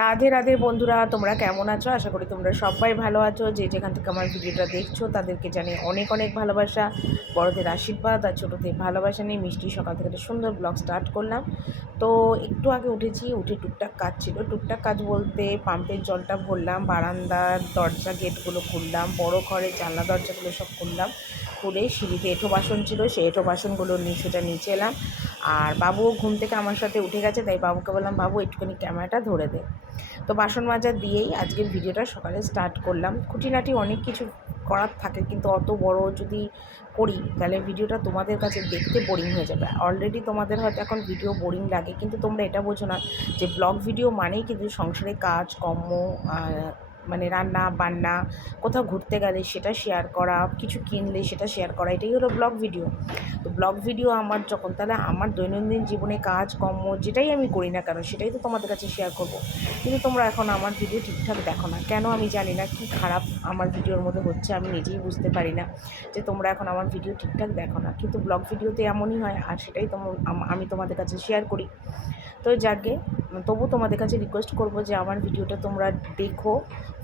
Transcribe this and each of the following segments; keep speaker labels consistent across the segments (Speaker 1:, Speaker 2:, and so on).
Speaker 1: রাধে রাধে বন্ধুরা, তোমরা কেমন আছো? আশা করি তোমরা সবাই ভালো আছো। যে যেখান থেকে আমার ভিডিওটা দেখছ, তাদেরকে জানি অনেক অনেক ভালোবাসা। বড়দের আশীর্বাদ আর ছোটোদের ভালোবাসা নিয়ে মিষ্টি সকাল থেকে একটা সুন্দর ব্লগ স্টার্ট করলাম। তো একটু আগে উঠেছি, উঠে টুকটাক কাজ ছিল। টুকটাক কাজ বলতে পাম্পের জলটা ভরলাম, বারান্দার দরজা গেটগুলো খুললাম, বড় ঘরের জানলা দরজাগুলো সব খুললাম। খুলে সিঁড়িতে এঁঠো বাসন ছিল সেই এঁঠো বাসনগুলো নিয়ে সেটা নিচে এলাম। আর বাবুও ঘুম থেকে আমার সাথে উঠে গেছে, তাই বাবুকে বললাম, বাবু, একটুখানি ক্যামেরাটা ধরে দে। তো বাসন মাজা দিয়েই আজকের ভিডিওটা সকালে স্টার্ট করলাম। খুঁটিনাটি অনেক কিছু করার থাকে, কিন্তু অত বড় যদি করি, তাহলে ভিডিওটা তোমাদের কাছে দেখতে বোরিং হয়ে যাবে। অলরেডি তোমাদের হয়তো এখন ভিডিও বোরিং লাগে, কিন্তু তোমরা এটা বোঝো না যে ব্লগ ভিডিও মানেই কিন্তু সংসারে কাজ, কর্ম মানে রান্না, বান্না, কোথাও ঘুরতে গেলে সেটা শেয়ার করা, কিছু কিনলে সেটা শেয়ার করা, এটাই হলো ব্লগ ভিডিও তো ব্লগ ভিডিও আমার যখন, তাহলে আমার দৈনন্দিন জীবনে কাজ, কর্ম যেটাই আমি করি না কেন, সেটাই তো তোমাদের কাছে শেয়ার করব। কিন্তু তোমরা এখন আমার ভিডিও ঠিকঠাক দেখো না। কেন আমি জানি না কি খারাপ আমার ভিডিওর মধ্যে হচ্ছে, আমি নিজেই বুঝতে পারি না যে তোমরা এখন আমার ভিডিও ঠিকঠাক দেখো না। কিন্তু ব্লগ ভিডিওতে এমনই হয়, আর সেটাই তোম, আমি তোমাদের কাছে শেয়ার করি। তো যাকে তবু তোমাদের কাছে রিকোয়েস্ট করব যে আমার ভিডিওটা তোমরা দেখো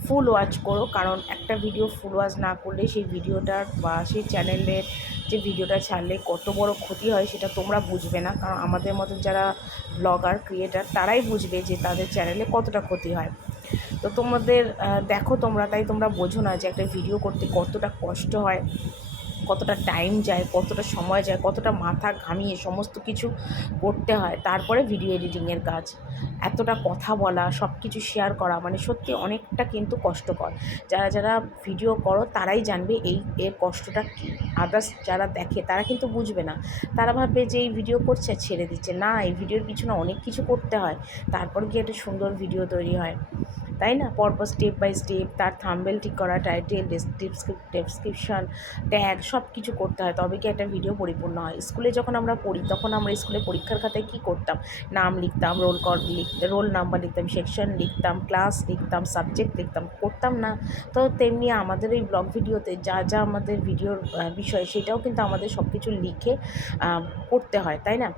Speaker 1: ফুল ওয়াচ করো, কারণ একটা ভিডিও ফুল ওয়াচ না করলে সেই ভিডিওটার বা সেই চ্যানেলের যে ভিডিওটা ছাড়লে কত বড় ক্ষতি হয় সেটা তোমরা বুঝবে না। কারণ আমাদের মতো যারা ব্লগার ক্রিয়েটার তারাই বুঝবে যে তাদের চ্যানেলে কতটা ক্ষতি হয়। তো তোমাদের দেখো তোমরা, তাই তোমরা বোঝো না যে একটা ভিডিও করতে কতটা কষ্ট হয়। কতটা টাইম যায়, কতটা সময় যায়, কতটা মাথা ঘামিয়ে সমস্ত কিছু করতে হয়, তারপরে ভিডিও এডিটিংয়ের কাজ। এতটা কথা বলা সব কিছু শেয়ার করা মানে সত্যি অনেকটা কিন্তু কষ্টকর। যারা যারা ভিডিও করো, তারাই জানবে এই, এর কষ্টটা কী। আদার্স যারা দেখে, তারা কিন্তু বুঝবে না। তারা ভাববে যে এই ভিডিও করছে, ছেড়ে দিচ্ছে। না, এই ভিডিওর পিছনে অনেক কিছু করতে হয়। তারপর গিয়ে একটা সুন্দর ভিডিও তৈরি হয়। তাই না? পরপর স্টেপ বাই স্টেপ তার থাম্বেল ঠিক করা টাইটেল ডেসক্রিপশন ট্যাগ সব কিছু করতে হয় তবে কি একটা ভিডিও পরিপূর্ণ হয়। স্কুলে যখন আমরা পড়ি, তখন আমরা স্কুলে পরীক্ষার খাতায় কী করতাম? নাম লিখতাম রোল কল লিখ রোল নাম্বার লিখতাম সেকশন লিখতাম ক্লাস লিখতাম সাবজেক্ট লিখতাম, করতাম না। তো তেমনি আমাদের এই ব্লগ ভিডিওতে যা যা আমাদের ভিডিওর বিষয়, সেটাও কিন্তু আমাদের সব কিছু লিখে করতে হয়, তাই না?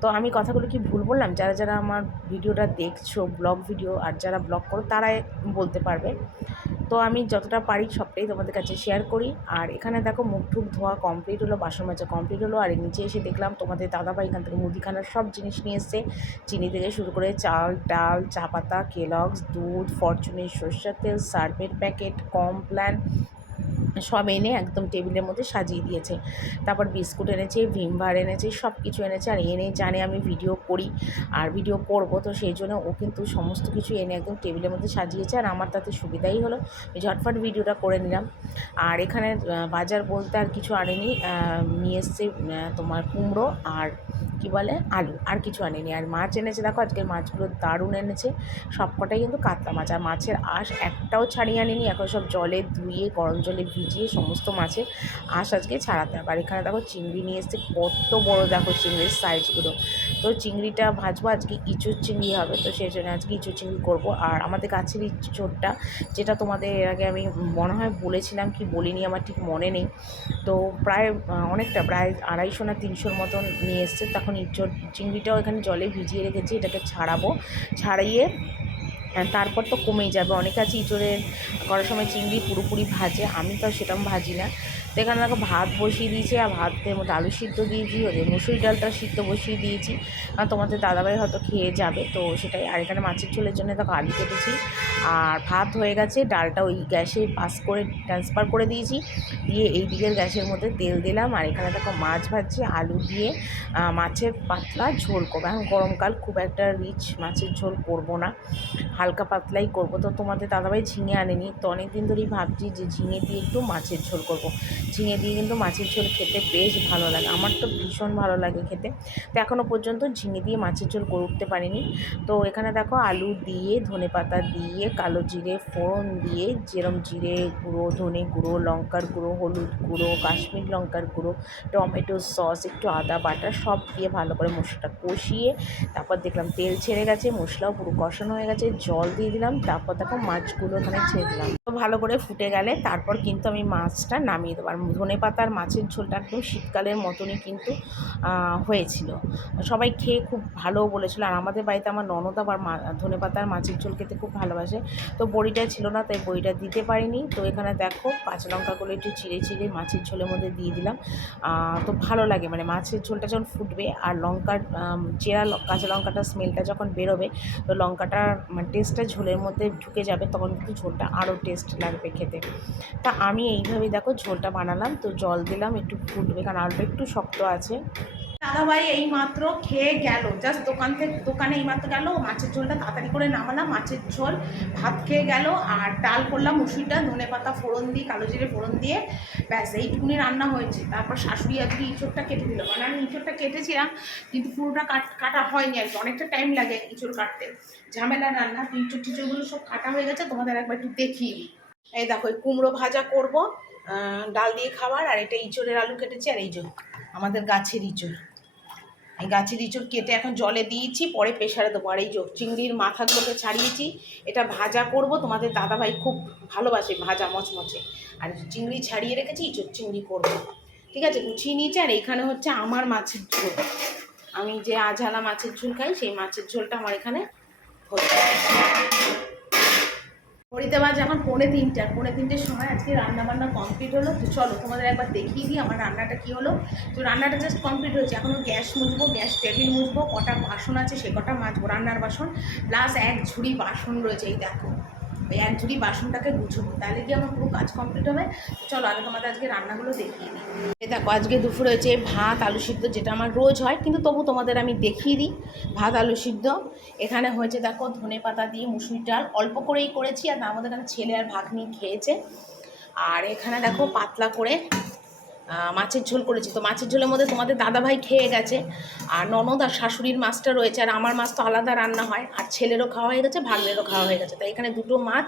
Speaker 1: তো আমি কথাগুলো কি ভুল বললাম? যারা যারা আমার ভিডিওটা দেখছ ব্লগ ভিডিও আর যারা ব্লগ করো, তারাই বলতে পারবে। তো আমি যতটা পারি সবটাই তোমাদের কাছে শেয়ার করি। আর এখানে দেখো মুখ টুক ধোয়া কমপ্লিট হলো, বাসন মাজা কমপ্লিট হলো, আর নিচে এসে দেখলাম তোমাদের দাদাভাই এখান থেকে মুদিখানার সব জিনিস নিয়ে এসছে। চিনি থেকে শুরু করে চাল, ডাল, চা পাতা কেলক্স দুধ ফরচুনের সর্ষের তেল সার্ফের প্যাকেট কমপ্ল্যান সব এনে একদম টেবিলের মধ্যে সাজিয়ে দিয়েছে। তারপর বিস্কুট এনেছে ভিমবার এনেছে সব কিছু এনেছে। আর এনে জানে আমি ভিডিও করি আর ভিডিও করব, তো সেই জন্য ও কিন্তু সমস্ত কিছু এনে একদম টেবিলের মধ্যে সাজিয়েছে। আর আমার তাতে সুবিধাই হলো ঝটফট ভিডিওটা করে নিলাম। আর এখানে বাজার বলতে আর কিছু আনেনি নিয়ে এসছে তোমার কুমড়ো আর কি বলে? আলু। আর কিছু আনেনি। আর মাছ এনেছে, দেখো, আজকের মাছগুলো দারুণ এনেছে। সবকটাই কিন্তু কাতলা মাছ। আর মাছের আঁশ একটাও ছাড়িয়ে আনেনি। এখন সব জলে ধুয়ে, গরম জলে ভিজিয়ে সমস্ত মাছের আঁশ আজকে ছাড়াতে হবে। আর এখানে দেখো, চিংড়ি নিয়ে এসছে। কত বড় দেখো চিংড়ির সাইজগুলো তো চিংড়িটা ভাজবো, আজকে ইঁচুর চিংড়ি হবে, তো সেই জন্য আজকে ইঁচুর চিংড়ি করব। আর আমাদের গাছের ইঁচুরটা যেটা তোমাদের এর আগে আমি মনে হয় বলেছিলাম কি বলিনি, আমার ঠিক মনে নেই। তো প্রায় অনেকটা, প্রায় আড়াইশো না তিনশোর মতন নিয়ে এসছে। তখন ইঁচুর চিংড়িটাও এখানে জলে ভিজিয়ে রেখেছি, এটাকে ছাড়াবো। ছাড়িয়ে তারপর তো কমেই যাবে। অনেকে আছে ইঁচড়ের করার সময় চিংড়ি পুরোপুরি ভাজে, আমি তো সেরকম ভাজি না। তো এখানে দেখো ভাত বসিয়ে দিয়েছি আর ভাতের মধ্যে আলু সিদ্ধ দিয়েছি, ওদের মুসুরি ডালটা সিদ্ধ বসিয়ে দিয়েছি। কারণ তোমাদের দাদাভাই হয়তো খেয়ে যাবে, তো সেটাই। আর এখানে মাছের ঝোলের জন্য দেখো আলু কেটেছি। আর ভাত হয়ে গেছে, ডালটা ওই গ্যাসে পাস করে ট্রান্সফার করে দিয়েছি। দিয়ে এই দিকের গ্যাসের মধ্যে তেল দিলাম। আর এখানে দেখো মাছ ভাজছি, আলু দিয়ে মাছের পাতলা ঝোল করব। এখন গরমকাল খুব একটা রিচ মাছের ঝোল করব না। হালকা পাতলাই করব। তো তোমাদের দাদাভাই ঝিঙে আনেনি। তো অনেক দিন ধরেই ভাবছি যে ঝিঙে দিয়ে একটু মাছের ঝোল করব। ঝিঙে দিয়ে কিন্তু মাছের ঝোল খেতে বেশ ভালো লাগে। আমার তো ভীষণ ভালো লাগে খেতে। তো এখনও পর্যন্ত ঝিঙে দিয়ে মাছের ঝোল করে উঠতে পারিনি। তো এখানে দেখো আলু দিয়ে, ধনে পাতা দিয়ে, কালো জিরে, ফোড়ন দিয়ে, যেরম জিরে গুঁড়ো, ধনে গুঁড়ো, লঙ্কার গুঁড়ো, হলুদ গুঁড়ো, কাশ্মীর লঙ্কার গুঁড়ো, টমেটো সস, একটু আদা, বাটা সব দিয়ে ভালো করে মশলাটা কষিয়ে তারপর দেখলাম তেল ছেড়ে গেছে, মশলাও পুরো কষানো হয়ে গেছে জল দিয়ে দিলাম, তারপর দেখো মাছগুলো ওখানে ছেড়ে দিলাম। ভালো করে ফুটে গেলে তারপর কিন্তু আমি মাছটা নামিয়ে দেবো। আর ধনে পাতার মাছের ঝোলটা একদম শীতকালের মতনই কিন্তু হয়েছিল। সবাই খেয়ে খুব ভালো বলেছিল। আর আমাদের বাড়িতে আমার ননদ আবার ধনে পাতার মাছের ঝোল খেতে খুব ভালোবাসে। তো বড়িটা ছিল না, তাই বড়িটা দিতে পারিনি। তো এখানে দেখো কাঁচা লঙ্কাগুলো একটু চিড়ে চিড়ে মাছের ঝোলের মধ্যে দিয়ে দিলাম। তো ভালো লাগে। মানে মাছের ঝোলটা যখন ফুটবে আর লঙ্কার চেরা কাঁচা লঙ্কাটার স্মেলটা যখন বেরোবে, তো লঙ্কাটার মানে টেস্টটা ঝোলের মধ্যে ঢুকে যাবে, তখন কিন্তু ঝোলটা আরও টেস্ট লাগবে খেতে। তা আমি এইভাবেই দেখো ঝোলটা বানালাম, তো জল দিলাম, একটু ফুটবে, কারণ আলুটা একটু শক্ত আছে। দাদাভাই এই মাত্র খেয়ে গেল। জাস্ট দোকান থেকে দোকানে এই মাত্র গেল, মাছের ঝোলটা তাড়াতাড়ি করে নামালাম মাছের ঝোল, ভাত খেয়ে গেল, আর ডাল করলাম, মুসুরিটা, ধনে পাতা ফোড়ন দিয়ে, কালো জিরে ফোড়ন দিয়ে, ব্যাস, এইটুকুনি রান্না হয়েছে। তারপর শাশুড়ি আজকে ইঁচড়টা কেটে দিল। মানে আমি ইঁচড়টা কেটেছিলাম, কিন্তু পুরোটা কাট, কাটা হয়নি আর কি, অনেকটা টাইম লাগে ইঁচড় কাটতে। ঝামেলা রান্না, ইঁচড় টিচড়গুলো সব কাটা হয়ে গেছে, তোমাদের একবার একটু দিই। এই দেখো কুমড়ো ভাজা করব ডাল দিয়ে খাবার, আর এটা ইঁচড়ের আলু কেটেছি, আর এই যে আমাদের গাছের ইঁচড়। গাছের ইঁচড় কেটে এখন জলে দিয়েছি, পরে প্রেশারে দেবো। আর এই যে চিংড়ির মাথাগুলোকে ছাড়িয়েছি, এটা ভাজা করব। তোমাদের দাদাভাই খুব ভালোবাসে ভাজা মচমচে। আর চিংড়ি ছাড়িয়ে রেখেছি ইঁচড় চিংড়ি করব। ঠিক আছে, গুছিয়ে নিয়েছি। আর এখানে হচ্ছে আমার মাছের ঝোল। আমি যে আঝালা মাছের ঝোল খাই, সেই মাছের ঝোলটা আমার এখানে হচ্ছে। ঘড়িতে বাজে এখন পৌনে তিনটার পৌনে তিনটের সময় আজকে রান্না বান্না কমপ্লিট হলো। তো চলো তোমাদের একবার দেখিয়ে দিই আমার রান্নাটা কী হলো। তো রান্নাটা জাস্ট কমপ্লিট হয়েছে। এখনও গ্যাস মুছবো, গ্যাস টেবিল মুছবো, কটা বাসন আছে সে কটা মাজবো রান্নার বাসন। প্লাস এক ঝুড়ি বাসন রয়েছে, এই দেখো। ওই এক বাসনটাকে গুছবো। তাহলে কি আমার পুরো কাজ কমপ্লিট হবে? চলো, আগে তোমাদের আজকে রান্নাগুলো দেখিয়ে দিই। দেখো, আজকে দুপুরে হয়েছে ভাত, আলু সিদ্ধ, যেটা আমার রোজ হয়, কিন্তু তবু তোমাদের আমি দেখিয়ে দিই। ভাত, আলু সিদ্ধ। এখানে হয়েছে দেখো, ধনে পাতা দিয়ে মুসুরি ডাল। অল্প করেই করেছি, আর আমাদের এখানে ছেলে আর ভাগ নিয়ে খেয়েছে। আর এখানে দেখো, পাতলা করে মাছের ঝোল করেছি। তো মাছের ঝোলের মধ্যে তোমাদের দাদাভাই খেয়ে গেছে, আর ননদ আর শাশুড়ির মাছটা রয়েছে, আর আমার মাছ তো আলাদা রান্না হয়, আর ছেলেরও খাওয়া হয়ে গেছে, ভাগ্নেরও খাওয়া হয়ে গেছে। তাই এখানে দুটো মাছ,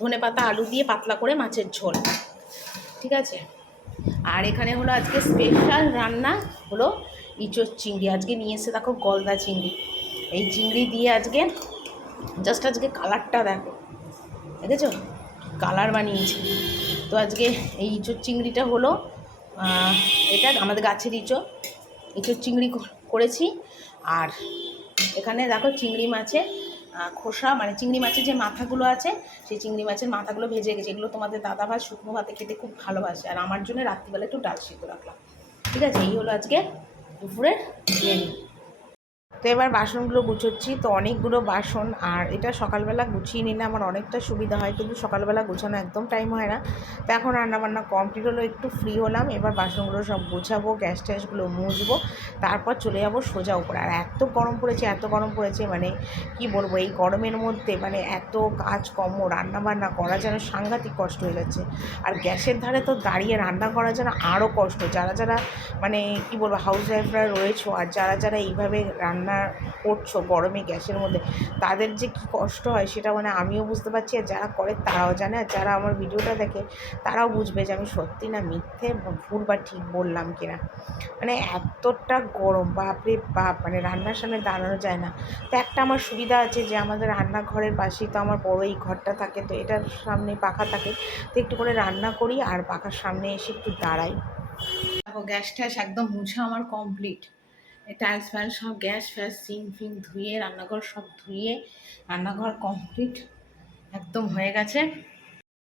Speaker 1: ধনে পাতা, আলু দিয়ে পাতলা করে মাছের ঝোল। ঠিক আছে? আর এখানে হলো আজকে স্পেশাল রান্না হলো ইঁচড় চিংড়ি। আজকে নিয়ে এসে দেখো গলদা চিংড়ি। এই চিংড়ি দিয়ে আজকে জাস্ট আজকে কালারটা দেখো। দেখেছ? কালার বানিয়েছি। তো আজকে এই ইঁচড় চিংড়িটা হলো এটা আমাদের গাছের ইঁচড়। ইঁচড় চিংড়ি করেছি। আর এখানে দেখো চিংড়ি মাছের খোসা মানে চিংড়ি মাছের যে মাথাগুলো আছে, সেই চিংড়ি মাছের মাথাগুলো ভেজে গেছে। এগুলো তোমাদের দাদা ভাত শুকনো ভাতে খেতে খুব ভালোবাসে। আর আমার জন্য রাত্রিবেলা একটু ডাল সিদ্ধ রাখলাম। ঠিক আছে, এই হলো আজকে দুপুরের মেনু তো এবার বাসনগুলো গুছোচ্ছি। তো অনেকগুলো বাসন আর এটা সকালবেলা গুছিয়ে নিলে আমার অনেকটা সুবিধা হয়, কিন্তু সকালবেলা গোছানো একদম টাইম হয় না। তো এখন রান্নাবান্না কমপ্লিট হলো, একটু ফ্রি হলাম। এবার বাসনগুলো সব গোছাবো গ্যাস ট্যাসগুলো মুছবো, তারপর চলে যাব সোজা উপরে। আর এত গরম পড়েছে, এত গরম পড়েছে মানে কি বলব, এই গরমের মধ্যে মানে এত কাজ কম রান্নাবান্না করা যেন সাংঘাতিক কষ্ট হয়ে যাচ্ছে। আর গ্যাসের ধারে তো দাঁড়িয়ে রান্না করা যেন আরও কষ্ট। যারা যারা মানে কি বলব হাউস ওয়াইফরা রয়েছো, আর যারা যারা এইভাবে রান্না করছ গরমে গ্যাসের মধ্যে। তাদের যে কী কষ্ট হয় সেটা মানে আমিও বুঝতে পারছি আর যারা করে তারাও জানে। আর যারা আমার ভিডিওটা দেখে তারাও বুঝবে যে আমি সত্যি না মিথ্যে ভুল বা ঠিক বললাম কিনা। মানে এতটা গরম, বাপরে বাপ মানে রান্নার সামনে দাঁড়ানো যায় না। তো একটা আমার সুবিধা আছে যে আমাদের রান্নাঘরের পাশেই তো আমার বড় এই ঘরটা থাকে, তো এটার সামনে পাখা থাকে। তো একটু করে রান্না করি আর পাখার সামনে এসে একটু দাঁড়াই। দেখো গ্যাস ট্যাস একদম মুছে আমার কমপ্লিট টাইলস ফাইলস সব গ্যাস ফ্যাস সিং ফিং ধুয়ে, রান্নাঘর সব ধুয়ে, রান্নাঘর কমপ্লিট একদম হয়ে গেছে।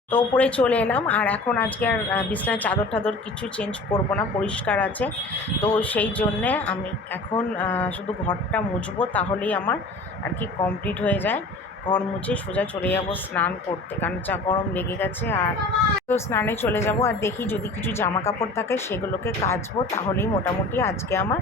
Speaker 1: তো উপরে চলে এলাম, আর এখন আজকে আর বিছানার চাদর টাদর কিছু চেঞ্জ করব না, পরিষ্কার আছে। তো সেই জন্যে আমি এখন শুধু ঘরটা মুছবো, তাহলেই আমার আর কি কমপ্লিট হয়ে যায়। ঘর মুছে সোজা চলে যাব স্নান করতে, কারণ যা গরম লেগে গেছে আর তো স্নানে চলে যাব আর দেখি যদি কিছু জামা কাপড় থাকে সেগুলোকে কাচবো, তাহলেই মোটামুটি আজকে আমার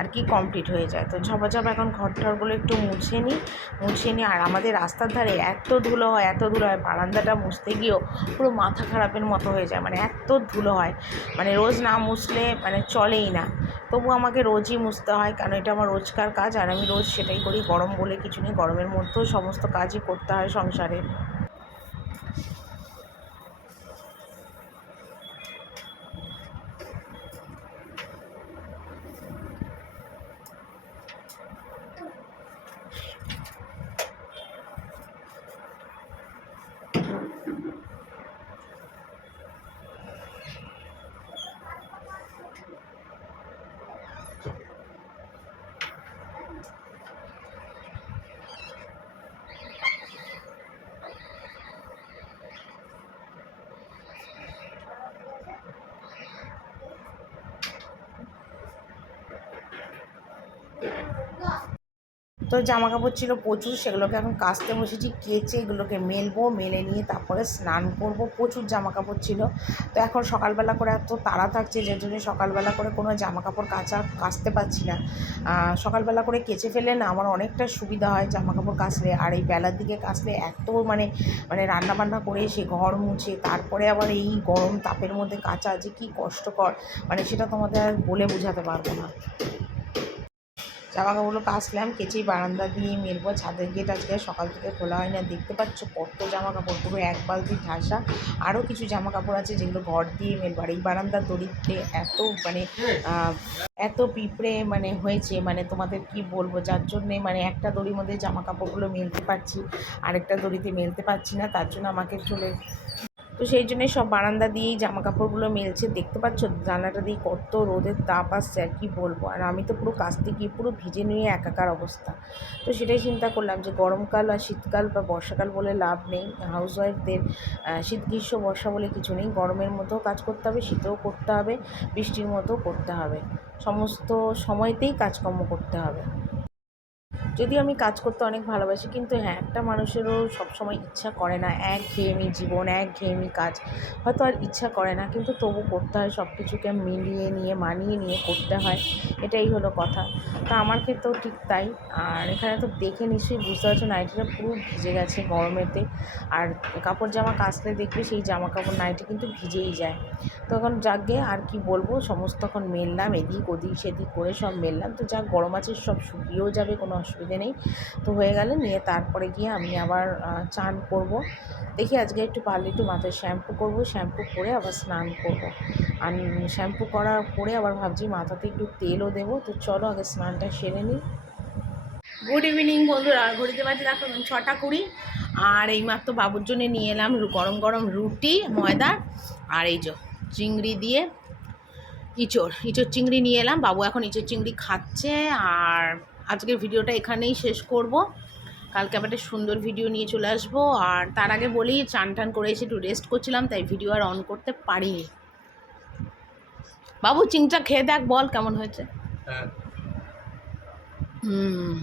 Speaker 1: আর কি কমপ্লিট হয়ে যায়। তো ঝপাঝপ এখন ঘর টরগুলো একটু মুছে নিই মুছে নিই আর আমাদের রাস্তার ধারে এত ধুলো হয়, এত ধুলো হয়, বারান্দাটা মুছতে গিয়েও পুরো মাথা খারাপের মতো হয়ে যায় মানে এত ধুলো হয় মানে রোজ না মুছলে মানে চলেই না। তবু আমাকে রোজই মুছতে হয়, কারণ এটা আমার রোজকার কাজ, আর আমি রোজ সেটাই করি, গরম বলে কিছু নেই, গরমের মধ্যেও সমস্ত কাজই করতে হয় সংসারে। তো জামা কাপড় ছিল প্রচুর, সেগুলোকে এখন কাচতে বসেছি, কেচে এগুলোকে মেলবো, মেলে নিয়ে তারপরে স্নান করব, প্রচুর জামা কাপড় ছিল। তো এখন সকালবেলা করে এত তাড়া থাকছে, যে জন্য সকালবেলা করে কোনো জামা কাপড় কাচা, কাচতে পারছি না। সকালবেলা করে কেচে ফেলে না আমার অনেকটা সুবিধা হয় জামা কাপড় কাচলে, আর এই বেলার দিকে কাচলে এত মানে মানে রান্না বান্না করে সে ঘর মুছে, তারপরে আবার এই গরম তাপের মধ্যে কাচা, যে কী কষ্টকর মানে সেটা তোমাদের আর বলে বোঝাতে পারব না। জামা কাপড়গুলো কাচলাম, কেচেই বারান্দা দিয়ে মেলবো। ছাদের গেট আজকে সকাল থেকে খোলা হয় না। দেখতে পাচ্ছ কত জামা কাপড় পুরো এক বালতি ঠাসা। আরও কিছু জামা কাপড় আছে যেগুলো ঘর দিয়ে মেলবো। আর এই বারান্দার দড়িতে এত মানে এত পিঁপড়ে মানে হয়েছে মানে তোমাদের কি বলব? যার জন্যে মানে একটা দড়ির মধ্যে জামা কাপড়গুলো মেলতে পারছি, আরেকটা দড়িতে মেলতে পারছি না। তার জন্য আমাকে চলে তো সেই জন্যই সব বারান্দা দিয়েই জামা কাপড়গুলো মেলছে। দেখতে পাচ্ছ? জানাটা দিয়ে কত রোদের তাপ আসছে আর কি বলব? আর আমি তো পুরো কাচতে গিয়ে পুরো ভিজে নিয়ে একাকার অবস্থা। তো সেটাই চিন্তা করলাম যে গরমকাল আর শীতকাল বা বর্ষাকাল বলে লাভ নেই। হাউস ওয়াইফদের শীত গ্রীষ্ম, বর্ষা বলে কিছু নেই। গরমের মধ্যেও কাজ করতে হবে, শীতেও করতে হবে, বৃষ্টির মধ্যেও করতে হবে। সমস্ত সময়তেই কাজকর্ম করতে হবে। যদিও আমি কাজ করতে অনেক ভালোবাসি, কিন্তু হ্যাঁ একটা মানুষেরও সবসময় ইচ্ছা করে না এক ঘেয়েমি জীবন এক ঘেয়েমি কাজ। হয়তো আর ইচ্ছা করে না, কিন্তু তবু করতে হয় সব কিছুকে মিলিয়ে নিয়ে, মানিয়ে নিয়ে করতে হয়, এটাই হলো কথা। তা আমার ক্ষেত্রেও ঠিক তাই। আর এখানে তো দেখে নিশ্চয়ই বুঝতে পারছ, নাইটিটা পুরো ভিজে গেছে গরমেতে। আর কাপড় জামা কাচলে দেখবে সেই জামা কাপড় নাইটি কিন্তু ভিজেই যায়। তখন যাকে আর কি বলব, সমস্ত এখন মেললাম, এদিক ওদিক সেদিক করে সব মেললাম। তো যা গরম আছে, সব শুকিয়েও যাবে, কোনো অসুবিধে নেই। তো হয়ে গেলে, নিয়ে তারপরে গিয়ে আমি আবার চান করব। দেখি আজকে একটু পারলে একটু মাথায় শ্যাম্পু করব, শ্যাম্পু করে আবার স্নান করব। আর শ্যাম্পু করার পরে আবার ভাবছি মাথাতে একটু তেলও দেবো। তো চলো আগে স্নানটা সেরে নিই। গুড ইভিনিং বন্ধুরা ঘড়িতে বাজে দেখো ছটা কুড়ি। আর এইমাত্র বাবুর জন্য নিয়ে এলাম গরম গরম রুটি, ময়দা, আর এই যে চিংড়ি দিয়ে ইঁচড় ইঁচড় চিংড়ি নিয়ে এলাম। বাবু এখন ইঁচড় চিংড়ি খাচ্ছে আর আজকের ভিডিওটা এখানেই শেষ করব। কালকে আবার একটা সুন্দর ভিডিও নিয়ে চলে আসব। আর তার আগে বলি চান টান করে এসে একটু রেস্ট করছিলাম তাই ভিডিও আর অন করতে পারিনি। বাবু চিংটা খেয়ে দেখ বল কেমন হয়েছে?
Speaker 2: হ্যাঁ।
Speaker 1: হুম।